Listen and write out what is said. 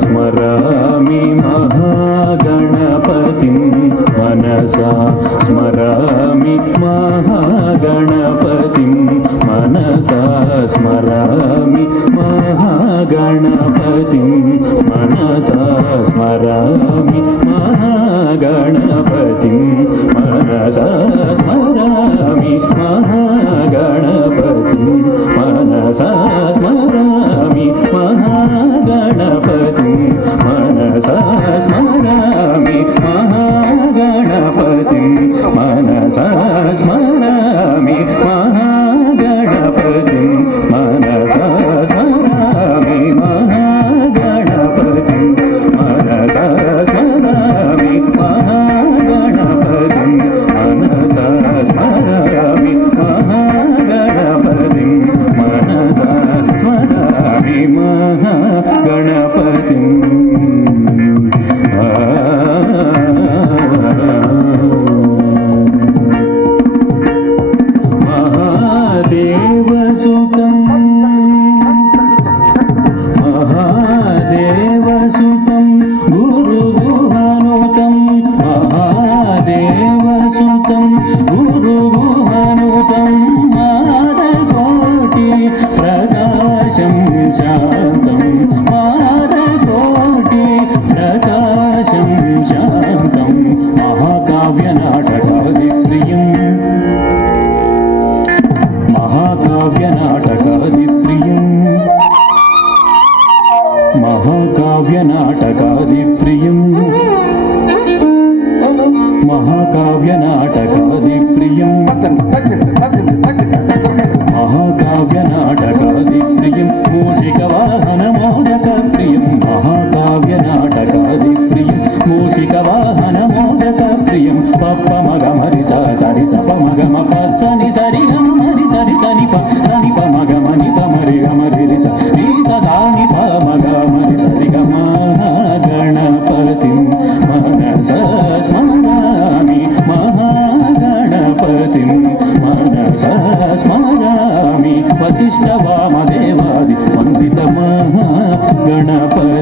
स्मरामि महागणपतिं मनसा स्मरामि महागणपतिं मनसा स्मरामि महागणपतिं मनसा स्मरामि महागणपतिं मनसा स्मरामि महागणपतिं मनसा स्मरामि महागणपतिं मनसा स्मरामि महागणपतिं मनसा स्मरामि महागणपतिं मनसा स्मरामि महागणपतिं मनसा स्मरामि महागणपतिं मनसा स्मरामि महागणपतिं मनसा स्मरामि महागणपतिं महादेवसुतं महादेवसुतं गुरुगुहानुतं महादेवसुतं गुरुगुहानुतं मादकोटि प्रकाशं शान्तं मादकोटि प्रकाशं शान्तं महाकाव्यनाटकादिप्रियम् महाकाव्यनाटकादिप्रियम् महाकाव्यनाटकादिप्रियम् महाकाव्यनाटकादिप्रियम् महाकाव्यनाटकादिप्रियं मूषिकवाहनमोदकप्रियं महाकाव्यनाटकादिप्रियं मूषिकवाहनमोदकप्रियं पप्पमगमरिस सरिस पमगम पस्सनि सरिगमरि सरिसनि पनि पमगमनि पमरि गमरिस रीसदानि पमगमरि सरिगमहागणपतिं मनसा स्मरामि महागणपतिं मनसा स्मरामि वसिष्ठवामदेवादि वन्दित महागणपतिं